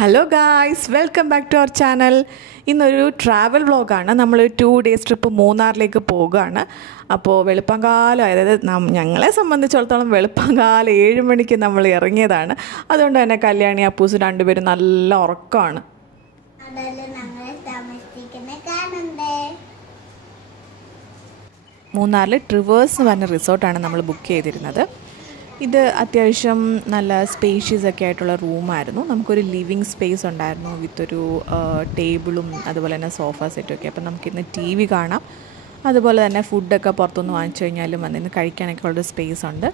Hello guys, welcome back to our channel. ഇന്നൊരു travel വ്ളോഗാണ്. നമ്മൾ 2 ഡേയ്സ് ട്രിപ്പ് മൂന്നാറിലേക്ക് പോകുകയാണ്. അപ്പോൾ വെളുപ്പംകാലം, അതായത് ഞങ്ങളെ സംബന്ധിച്ചിടത്തോളം വെളുപ്പംകാലം 7 മണിക്ക് നമ്മൾ ഇറങ്ങിയതാണ്. അതുകൊണ്ട് തന്നെ കല്യാണി അപ്പൂസ് രണ്ടുപേരും നല്ല ഉറക്കമാണ്. മൂന്നാറിൽ ട്രിവേഴ്സ് എന്ന് പറഞ്ഞ റിസോർട്ടാണ് നമ്മൾ ബുക്ക് ചെയ്തിരുന്നത്. ഇത് അത്യാവശ്യം നല്ല സ്പേഷ്യസ് ഒക്കെ ആയിട്ടുള്ള റൂമായിരുന്നു. നമുക്കൊരു ലിവിങ് സ്പേസ് ഉണ്ടായിരുന്നു വിത്തൊരു ടേബിളും അതുപോലെ തന്നെ സോഫ സെറ്റും ഒക്കെ. അപ്പം നമുക്കിന്ന് TV കാണാം. അതുപോലെ തന്നെ ഫുഡൊക്കെ പുറത്തുനിന്ന് വാങ്ങിച്ചു കഴിഞ്ഞാലും അതിന് കഴിക്കാനൊക്കെ ഉള്ളൊരു സ്പേസ് ഉണ്ട്.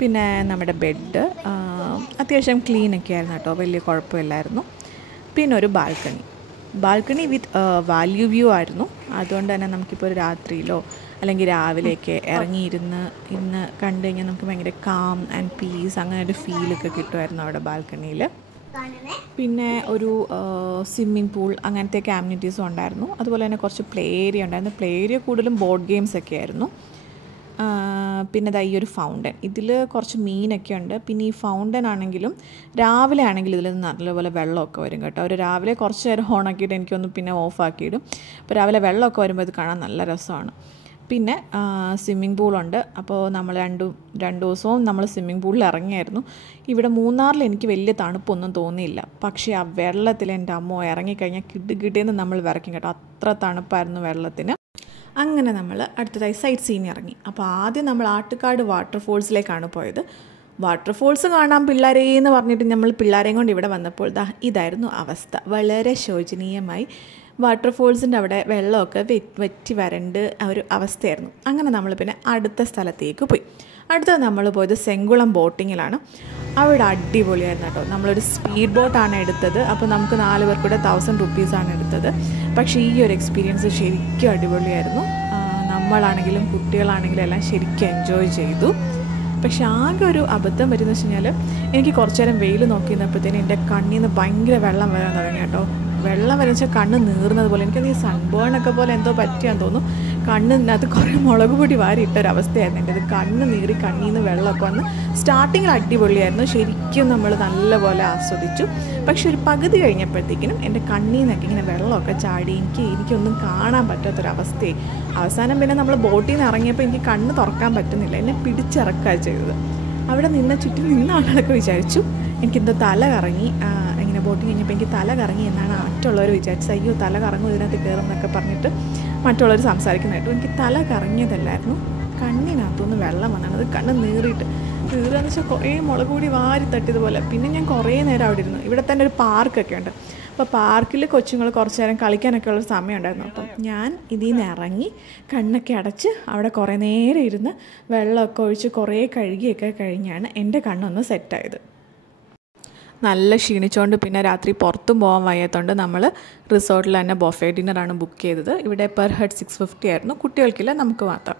പിന്നെ നമ്മുടെ ബെഡ് അത്യാവശ്യം ക്ലീനൊക്കെ ആയിരുന്നു കേട്ടോ, വലിയ കുഴപ്പമില്ലായിരുന്നു. പിന്നെ ഒരു ബാൽക്കണി വിത്ത് വാല്യൂ വ്യൂ ആയിരുന്നു. അതുകൊണ്ട് തന്നെ നമുക്കിപ്പോൾ ഒരു രാത്രിയിലോ അല്ലെങ്കിൽ രാവിലെയൊക്കെ ഇറങ്ങിയിരുന്ന് കണ്ടു കഴിഞ്ഞാൽ നമുക്ക് ഭയങ്കര കാം ആൻഡ് പീസ് അങ്ങനെ ഒരു ഫീലൊക്കെ കിട്ടുമായിരുന്നു അവിടെ ബാൽക്കണിയിൽ. പിന്നെ ഒരു സ്വിമ്മിംഗ് പൂൾ അങ്ങനത്തെയൊക്കെ ആമ്യൂണിറ്റീസും ഉണ്ടായിരുന്നു. അതുപോലെ തന്നെ കുറച്ച് പ്ലേ ഏരിയ ഉണ്ടായിരുന്നു. പ്ലേ ഏരിയ കൂടുതലും ബോർഡ് ഗെയിംസ് ഒക്കെ ആയിരുന്നു. പിന്നെ ഈ ഒരു ഫൗണ്ടൻ, ഇതിൽ കുറച്ച് മീനൊക്കെ ഉണ്ട്. പിന്നെ ഈ ഫൗണ്ടൻ ആണെങ്കിലും രാവിലെ ആണെങ്കിൽ ഇതിൽ നല്ലപോലെ വെള്ളമൊക്കെ വരും കേട്ടോ. അവർ രാവിലെ കുറച്ച് നേരം ഓണാക്കിയിട്ട് എനിക്കൊന്ന് പിന്നെ ഓഫാക്കിയിടും. അപ്പോൾ രാവിലെ വെള്ളമൊക്കെ വരുമ്പോൾ ഇത് കാണാൻ നല്ല രസമാണ്. പിന്നെ സ്വിമ്മിംഗ് പൂളുണ്ട്. അപ്പോൾ നമ്മൾ രണ്ട് ദിവസവും നമ്മൾ സ്വിമ്മിംഗ് പൂളിൽ ഇറങ്ങിയായിരുന്നു. ഇവിടെ മൂന്നാറിൽ എനിക്ക് വലിയ തണുപ്പൊന്നും തോന്നിയില്ല. പക്ഷേ ആ വെള്ളത്തിൽ എൻ്റെ അമ്മ ഇറങ്ങിക്കഴിഞ്ഞാൽ കിടുകിടേന്ന് നമ്മൾ വിറയ്ക്കും കേട്ടോ, അത്ര തണുപ്പായിരുന്നു വെള്ളത്തിന്. അങ്ങനെ നമ്മൾ അടുത്തതായി സൈറ്റ് സീയിങ് ഇറങ്ങി. അപ്പോൾ ആദ്യം നമ്മൾ ആട്ടുകാട് വാട്ടർഫോൾസിലേക്കാണ് പോയത്. വാട്ടർഫോൾസ് കാണാൻ പിള്ളേരെന്ന് പറഞ്ഞിട്ട് നമ്മൾ പിള്ളേരെയും കൊണ്ട് ഇവിടെ വന്നപ്പോൾ ഇതായിരുന്നു അവസ്ഥ. വളരെ ശോചനീയമായി വാട്ടർഫോൾസിൻ്റെ അവിടെ വെള്ളമൊക്കെ വറ്റി വരണ്ട് ഒരു അവസ്ഥയായിരുന്നു. അങ്ങനെ നമ്മൾ പിന്നെ അടുത്ത സ്ഥലത്തേക്ക് പോയി. അടുത്തത് നമ്മൾ പോയത് സെങ്കുളം ബോട്ടിങ്ങിലാണ്. അവിടെ അടിപൊളിയായിരുന്നു കേട്ടോ. നമ്മളൊരു സ്പീഡ് ബോട്ടാണ് എടുത്തത്. അപ്പോൾ നമുക്ക് 4 പേർക്കൂടെ 1000 റുപ്പീസാണ് എടുത്തത്. പക്ഷേ ഈ ഒരു എക്സ്പീരിയൻസ് ശരിക്കും അടിപൊളിയായിരുന്നു. നമ്മളാണെങ്കിലും കുട്ടികളാണെങ്കിലും എല്ലാം ശരിക്കും എൻജോയ് ചെയ്തു. പക്ഷെ ആകെ ഒരു അബദ്ധം പറ്റുമെന്ന് വെച്ച് കഴിഞ്ഞാൽ എനിക്ക് കുറച്ച് നേരം വെയിൽ നോക്കിയിരുന്നപ്പോഴത്തേനും എൻ്റെ കണ്ണിൽ നിന്ന് ഭയങ്കര വെള്ളം വരാൻ തുടങ്ങി കേട്ടോ. വെള്ളം വരച്ച കണ്ണ് നീറുന്നത് പോലെ, എനിക്കത് ഈ സൺബേണൊക്കെ പോലെ എന്തോ പറ്റിയാന്ന് തോന്നുന്നു. കണ്ണിനകത്ത് കുറേ മുളക് പൊടി വാരിയിട്ടൊരവസ്ഥയായിരുന്നു എൻ്റെ. അത് കണ്ണ് നീറി കണ്ണിൽ നിന്ന് വെള്ളമൊക്കെ വന്ന് സ്റ്റാർട്ടിങ്ങിൽ അടിപൊളിയായിരുന്നു. ശരിക്കും നമ്മൾ നല്ലപോലെ ആസ്വദിച്ചു. പക്ഷെ ഒരു പകുതി കഴിഞ്ഞപ്പോഴത്തേക്കിനും എൻ്റെ കണ്ണിൽ നിന്നൊക്കെ ഇങ്ങനെ വെള്ളമൊക്കെ ചാടി എനിക്കൊന്നും കാണാൻ പറ്റാത്തൊരവസ്ഥയായി. അവസാനം പിന്നെ നമ്മൾ ബോട്ടിൽ നിന്ന് ഇറങ്ങിയപ്പോൾ എനിക്ക് കണ്ണ് തുറക്കാൻ പറ്റുന്നില്ല. എന്നെ പിടിച്ചിറക്കുക ചെയ്തത്. അവിടെ ചുറ്റും നിന്ന ആളുകളൊക്കെ വിചാരിച്ചു എനിക്കെന്തോ തല കറങ്ങി. ഇങ്ങനെ ബോട്ടിങ് കഴിഞ്ഞപ്പോൾ എനിക്ക് തല കറങ്ങി എന്നാണ് മറ്റുള്ളവർ വിചാരിച്ചത്. അയ്യോ തല കറങ്ങും ഇതിനകത്ത് കയറും എന്നൊക്കെ പറഞ്ഞിട്ട് മറ്റുള്ളവർ സംസാരിക്കുന്നതായിട്ടു. എനിക്ക് തല കറങ്ങിയതല്ലായിരുന്നു, കണ്ണിനകത്തുനിന്ന് വെള്ളം വന്നാണ്. അത് കണ്ണ് നീറുകയെന്ന് വെച്ചാൽ കുറേ മുളക് കൂടി വാരി തട്ടിയതുപോലെ. പിന്നെ ഞാൻ കുറേ നേരം അവിടെ ഇരുന്നു. ഇവിടെ തന്നെ ഒരു പാർക്കൊക്കെ ഉണ്ട്. അപ്പോൾ പാർക്കിൽ കൊച്ചുങ്ങൾ കുറച്ച് നേരം കളിക്കാനൊക്കെ ഉള്ള സമയം ഉണ്ടായിരുന്നു. അപ്പം ഞാൻ ഇതിൽ നിന്ന് ഇറങ്ങി കണ്ണൊക്കെ അടച്ച് അവിടെ കുറേ നേരം ഇരുന്ന് വെള്ളമൊക്കെ ഒഴിച്ച് കുറേ കഴുകിയൊക്കെ കഴിഞ്ഞാണ് എൻ്റെ കണ്ണൊന്ന് സെറ്റായത്. നല്ല ക്ഷീണിച്ചുകൊണ്ട് പിന്നെ രാത്രി പുറത്തും പോകാൻ വയ്യാത്തതുകൊണ്ട് നമ്മൾ റിസോർട്ടിൽ തന്നെ ബൊഫേ ഡിന്നറാണ് ബുക്ക് ചെയ്തത്. ഇവിടെ പെർ ഹെഡ് 650 ആയിരുന്നു. കുട്ടികൾക്കില്ല, നമുക്ക് മാത്രം.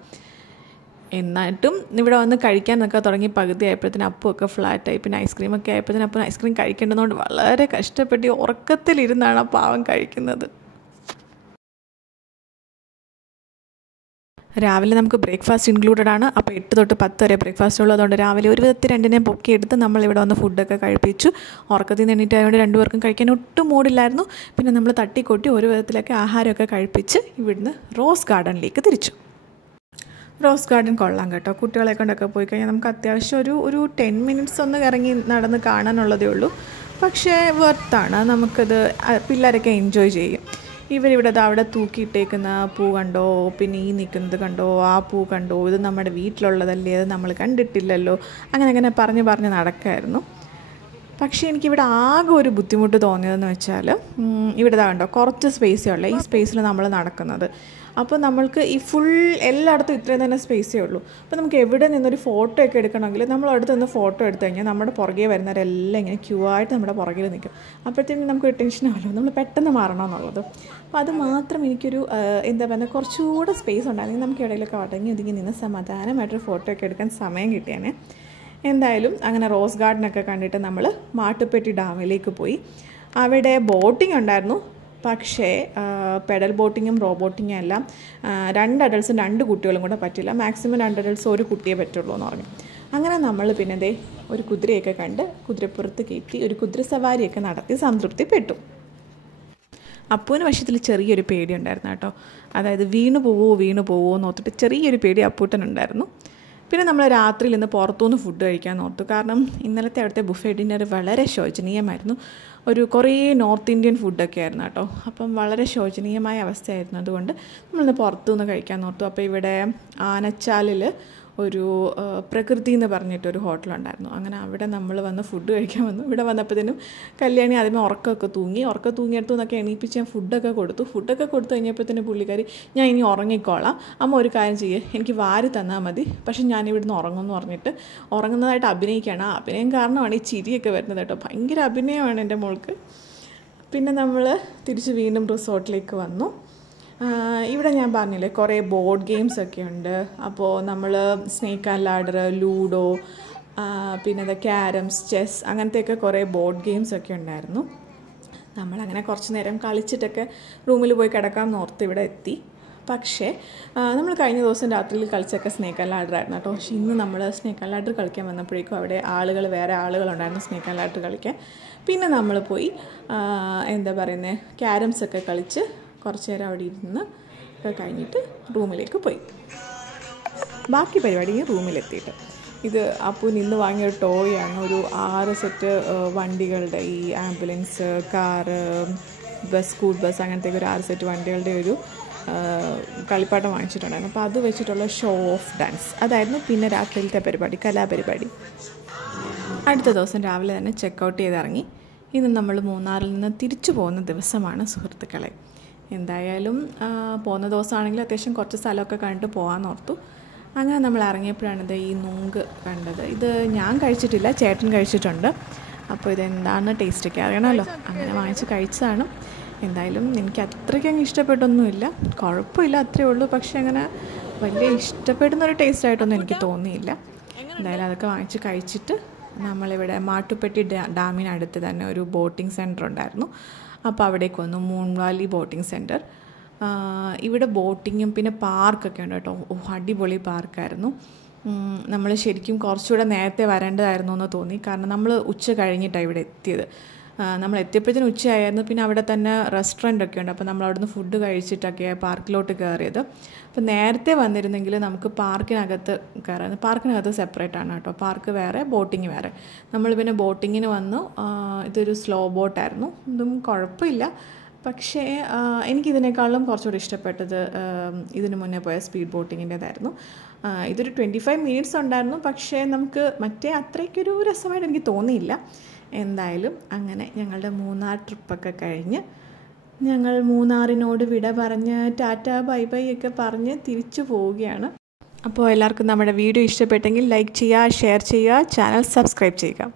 എന്നിട്ടും ഇവിടെ വന്ന് കഴിക്കാനൊക്കെ തുടങ്ങി പകുതി ആയപ്പോഴത്തേന് അപ്പമൊക്കെ ഫ്ലാറ്റായി. പിന്നെ ഐസ്ക്രീമൊക്കെ ആയപ്പോഴത്തേന് അപ്പം ഐസ്ക്രീം കഴിക്കേണ്ടതുകൊണ്ട് വളരെ കഷ്ടപ്പെട്ട് ഉറക്കത്തിലിരുന്നാണ് ആ പാവം കഴിക്കുന്നത്. രാവിലെ നമുക്ക് ബ്രേക്ക്ഫാസ്റ്റ് ഇൻക്ലൂഡഡ് ആണ്. അപ്പോൾ 8 തൊട്ട് 10 വരെ ബ്രേക്ക്ഫാസ്റ്റ് ഉള്ളതുകൊണ്ട് രാവിലെ ഒരു വിധത്തിൽ 2 പൊക്കിയെടുത്ത് നമ്മളിവിടെ വന്ന് ഫുഡൊക്കെ കഴിപ്പിച്ചു. ഉറക്കത്തിൽ നിന്ന് എണീറ്റായതുകൊണ്ട് 2 പേർക്കും കഴിക്കാൻ ഒട്ടും മൂടില്ലായിരുന്നു. പിന്നെ നമ്മൾ തട്ടിക്കൊട്ടി ഒരു വിധത്തിലൊക്കെ ആഹാരമൊക്കെ കഴിപ്പിച്ച് ഇവിടുന്ന് റോസ് ഗാർഡനിലേക്ക് തിരിച്ചു. റോസ് ഗാർഡൻ കൊള്ളാം കേട്ടോ. കുട്ടികളെ കൊണ്ടൊക്കെ പോയി കഴിഞ്ഞാൽ നമുക്ക് അത്യാവശ്യം ഒരു 10 മിനിറ്റ്സ് ഒന്ന് ഇറങ്ങി നടന്ന് കാണാനുള്ളതേ ഉള്ളൂ. പക്ഷേ വർത്താണ്. നമുക്കത് പിള്ളേരൊക്കെ എൻജോയ് ചെയ്യും. ഇവരിവിടെ അവിടെ തൂക്കിയിട്ടേക്കുന്ന പൂ കണ്ടോ, പിന്നെ ഈ നിൽക്കുന്നത് കണ്ടോ, ആ പൂ കണ്ടോ, ഇത് നമ്മുടെ വീട്ടിലുള്ളതല്ലേ, അത് നമ്മൾ കണ്ടിട്ടില്ലല്ലോ, അങ്ങനെ പറഞ്ഞ് നടക്കായിരുന്നു. പക്ഷേ എനിക്കിവിടെ ആകെ ഒരു ബുദ്ധിമുട്ട് തോന്നിയതെന്ന് വെച്ചാൽ ഇവിടെ കണ്ടോ കുറച്ച് സ്പേസേ ഉള്ളൂ. ഈ സ്പേസിൽ നമ്മൾ നടക്കുന്നത്. അപ്പോൾ നമ്മൾക്ക് ഈ ഫുൾ എല്ലായിടത്തും ഇത്രയും തന്നെ സ്പേസേ ഉള്ളൂ. അപ്പോൾ നമുക്ക് എവിടെ നിന്നൊരു ഫോട്ടോ ഒക്കെ എടുക്കണമെങ്കിൽ നമ്മൾ അടുത്ത് നിന്ന് ഫോട്ടോ എടുത്തു കഴിഞ്ഞാൽ നമ്മുടെ പുറകെ വരുന്നവരെല്ലാം ഇങ്ങനെ ക്യൂ ആയിട്ട് നമ്മുടെ പുറകിൽ നിൽക്കും. അപ്പോഴത്തേക്കും നമുക്കൊരു ടെൻഷനാവല്ലോ, നമ്മൾ പെട്ടെന്ന് മാറണമെന്നുള്ളത്. അപ്പോൾ അത് മാത്രം എനിക്കൊരു എന്താ പറയുക, കുറച്ചുകൂടെ സ്പേസ് ഉണ്ടായിരുന്നെങ്കിൽ നമുക്ക് ഇടയിലൊക്കെ ഒതുങ്ങി നിന്ന് സമാധാനമായിട്ടൊരു ഫോട്ടോ ഒക്കെ എടുക്കാൻ സമയം കിട്ടിയേനെ. എന്തായാലും അങ്ങനെ റോസ് ഗാർഡനൊക്കെ കണ്ടിട്ട് നമ്മൾ മാട്ടുപ്പെട്ടി ഡാമിലേക്ക് പോയി. അവിടെ ബോട്ടിംഗ് ഉണ്ടായിരുന്നു. പക്ഷേ പെഡൽ ബോട്ടിങ്ങും ബോട്ടിങ്ങും എല്ലാം 2 അഡൾട്ട്സും 2 കുട്ടികളും കൂടെ പറ്റില്ല. മാക്സിമം 2 അഡൾട്ട്സ് ഒരു കുട്ടിയെ പറ്റുള്ളൂ എന്ന് പറഞ്ഞു. അങ്ങനെ നമ്മൾ പിന്നെ ദേ ഒരു കുതിരയൊക്കെ കണ്ട് കുതിരപ്പുറത്ത് കയറ്റി ഒരു കുതിര സവാരിയൊക്കെ നടത്തി സംതൃപ്തിപ്പെട്ടു. അപ്പൂവിന് വശത്തിൽ ചെറിയൊരു പേടി ഉണ്ടായിരുന്നു കേട്ടോ. അതായത് വീണു പോവോ എന്നോർത്തിട്ട് ചെറിയൊരു പേടി അപ്പൂട്ടനുണ്ടായിരുന്നു. പിന്നെ നമ്മൾ രാത്രിയിൽ ഇന്ന് പുറത്തുനിന്ന് ഫുഡ് കഴിക്കാൻ ഓർത്തു. കാരണം ഇന്നലത്തെ അവിടുത്തെ ബുഫേ ഡിന്നർ വളരെ ശോചനീയമായിരുന്നു. കുറേ നോർത്ത് ഇന്ത്യൻ ഫുഡൊക്കെ ആയിരുന്നു കേട്ടോ. അപ്പം വളരെ ശോചനീയമായ അവസ്ഥയായിരുന്നു. അതുകൊണ്ട് നമ്മളിന്ന് പുറത്തുനിന്ന് കഴിക്കാൻ ഓർത്തു. അപ്പോൾ ഇവിടെ ആനച്ചാലിൽ ഒരു പ്രകൃതി എന്ന് പറഞ്ഞിട്ടൊരു ഹോട്ടലുണ്ടായിരുന്നു. അങ്ങനെ അവിടെ നമ്മൾ വന്ന് ഫുഡ് കഴിക്കാൻ വന്നു. ഇവിടെ വന്നപ്പോഴത്തേനും കല്യാണി ആദ്യമേ ഉറക്കമൊക്കെ തൂങ്ങിയെടുത്തു എന്നൊക്കെ എണീപ്പിച്ച് ഞാൻ ഫുഡൊക്കെ കൊടുത്തു കഴിഞ്ഞപ്പോഴത്തേനും പുള്ളിക്കാരി ഞാൻ ഇനി ഉറങ്ങിക്കോളാം, അമ്മ ഒരു കാര്യം എനിക്ക് വാരി തന്നാൽ മതി, പക്ഷെ ഞാനിവിടുന്ന് ഉറങ്ങുമെന്ന് പറഞ്ഞിട്ട് ഉറങ്ങുന്നതായിട്ട് അഭിനയിക്കുകയാണ്. ആ അഭിനയം കാരണമാണ് ഈ ചിരിയൊക്കെ വരുന്നത് കേട്ടോ. ഭയങ്കര അഭിനയമാണ് എൻ്റെ മോൾക്ക്. പിന്നെ നമ്മൾ തിരിച്ച് വീണ്ടും റിസോർട്ടിലേക്ക് വന്നു. ഇവിടെ ഞാൻ പറഞ്ഞില്ലേ കുറേ ബോർഡ് ഗെയിംസൊക്കെ ഉണ്ട്. അപ്പോൾ നമ്മൾ സ്നേക്ക് ആൻഡ് ലാഡർ, ലൂഡോ, പിന്നെ ക്യാരംസ്, ചെസ് അങ്ങനത്തെയൊക്കെ കുറേ ബോർഡ് ഗെയിംസൊക്കെ ഉണ്ടായിരുന്നു. നമ്മളങ്ങനെ കുറച്ച് നേരം കളിച്ചിട്ടൊക്കെ റൂമിൽ പോയി കിടക്കാമെന്ന് ഓർത്ത് ഇവിടെ എത്തി. പക്ഷേ നമ്മൾ കഴിഞ്ഞ ദിവസം രാത്രിയിൽ കളിച്ചൊക്കെ സ്നേക്ക് ആൻഡ് ലാഡർ ആയിരുന്നു കേട്ടോ. പക്ഷേ ഇന്ന് നമ്മൾ സ്നേക്ക് ആൻഡ് ലാഡർ കളിക്കാൻ വന്നപ്പോഴേക്കും അവിടെ വേറെ ആളുകളുണ്ടായിരുന്നു സ്നേക്ക് ആൻഡ് ലാഡർ കളിക്കാൻ. പിന്നെ നമ്മൾ പോയി ക്യാരംസൊക്കെ കളിച്ച് കുറച്ച് നേരം അവിടെ ഇരുന്ന് കഴിഞ്ഞിട്ട് റൂമിലേക്ക് പോയി. ബാക്കി പരിപാടി റൂമിലെത്തിയിട്ട് ഇത് അപ്പു നിന്ന് വാങ്ങിയൊരു ടോയാണ്. ഒരു 6 സെറ്റ് വണ്ടികളുടെ ഈ ആംബുലൻസ്, കാറ്, സ്കൂൾ ബസ് അങ്ങനത്തെ ഒരു 6 സെറ്റ് വണ്ടികളുടെ ഒരു കളിപ്പാട്ടം വാങ്ങിച്ചിട്ടുണ്ടായിരുന്നു. അപ്പോൾ അത് വെച്ചിട്ടുള്ള ഷോ ഓഫ് ഡാൻസ് അതായിരുന്നു. പിന്നെ രാത്രിയിലത്തെ പരിപാടി, കലാപരിപാടി. അടുത്ത ദിവസം രാവിലെ തന്നെ ചെക്കൗട്ട് ചെയ്തിറങ്ങി. ഇന്ന് നമ്മൾ മൂന്നാറിൽ നിന്ന് തിരിച്ചു പോകുന്ന ദിവസമാണ് സുഹൃത്തുക്കളെ. എന്തായാലും പോകുന്ന ദിവസമാണെങ്കിൽ അത്യാവശ്യം കുറച്ച് സ്ഥലമൊക്കെ കണ്ടിട്ട് പോകാമെന്ന് ഓർത്തു. അങ്ങനെ നമ്മൾ ഇറങ്ങിയപ്പോഴാണ് ഈ നൂങ്ക് കണ്ടത്. ഇത് ഞാൻ കഴിച്ചിട്ടില്ല, ചേട്ടൻ കഴിച്ചിട്ടുണ്ട്. അപ്പോൾ ഇതെന്താണ് ടേസ്റ്റൊക്കെ അറിയണമല്ലോ, അങ്ങനെ വാങ്ങിച്ച് കഴിച്ചതാണ്. എന്തായാലും എനിക്ക് അത്രയ്ക്കങ്ങ് ഇഷ്ടപ്പെട്ടൊന്നുമില്ല, കുഴപ്പമില്ല, അത്രയേ ഉള്ളൂ. പക്ഷേ അങ്ങനെ വലിയ ഇഷ്ടപ്പെടുന്നൊരു ടേസ്റ്റായിട്ടൊന്നും എനിക്ക് തോന്നിയില്ല. എന്തായാലും അതൊക്കെ വാങ്ങിച്ച് കഴിച്ചിട്ട് നമ്മളിവിടെ മാട്ടുപ്പെട്ടി ഡാമിനടുത്ത് തന്നെ ഒരു ബോട്ടിംഗ് സെൻറ്റർ ഉണ്ടായിരുന്നു. അപ്പോൾ അവിടേക്ക് വന്നു, മൂൺ വാലി ബോട്ടിംഗ് സെൻറ്റർ. ഇവിടെ ബോട്ടിങ്ങും പിന്നെ പാർക്കൊക്കെ ഉണ്ട് കേട്ടോ. അടിപൊളി പാർക്കായിരുന്നു. നമ്മൾ ശരിക്കും കുറച്ചുകൂടെ നേരത്തെ വരേണ്ടതായിരുന്നു എന്ന് തോന്നി. കാരണം നമ്മൾ ഉച്ച കഴിഞ്ഞിട്ടാണ് ഇവിടെ എത്തിയത്. നമ്മൾ എത്തിയപ്പോഴത്തേനും ഉച്ചയായിരുന്നു. പിന്നെ അവിടെ തന്നെ റെസ്റ്റോറൻ്റൊക്കെ ഉണ്ട്. അപ്പോൾ നമ്മൾ അവിടുന്ന് ഫുഡ് കഴിച്ചിട്ടൊക്കെയാണ് പാർക്കിലോട്ട് കയറിയത്. അപ്പോൾ നേരത്തെ വന്നിരുന്നെങ്കിൽ നമുക്ക് പാർക്കിനകത്ത് കയറാം. പാർക്കിനകത്ത് സെപ്പറേറ്റ് ആണ് കേട്ടോ, പാർക്ക് വേറെ, ബോട്ടിങ് വേറെ. നമ്മൾ പിന്നെ ബോട്ടിങ്ങിന് വന്നു. ഇതൊരു സ്ലോ ബോട്ടായിരുന്നു. ഇതും കുഴപ്പമില്ല. പക്ഷേ എനിക്കിതിനേക്കാളും കുറച്ചുകൂടി ഇഷ്ടപ്പെട്ടത് ഇതിന് മുന്നേ പോയ സ്പീഡ് ബോട്ടിങ്ങിൻ്റേതായിരുന്നു. ഇതൊരു 25 മിനിറ്റ്സ് ഉണ്ടായിരുന്നു. പക്ഷേ നമുക്ക് മറ്റേ അത്രയ്ക്കൊരു രസമായിട്ട് എനിക്ക് തോന്നിയില്ല. എന്തായാലും അങ്ങനെ ഞങ്ങളുടെ മൂന്നാർ ട്രിപ്പൊക്കെ കഴിഞ്ഞ് ഞങ്ങൾ മൂന്നാറിനോട് വിട പറഞ്ഞ് ടാറ്റ ബൈ ബൈ ഒക്കെ പറഞ്ഞ് തിരിച്ചു പോവുകയാണ്. അപ്പോൾ എല്ലാവർക്കും നമ്മുടെ വീഡിയോ ഇഷ്ടപ്പെട്ടെങ്കിൽ ലൈക്ക് ചെയ്യുക, ഷെയർ ചെയ്യുക, ചാനൽ സബ്സ്ക്രൈബ് ചെയ്യുക.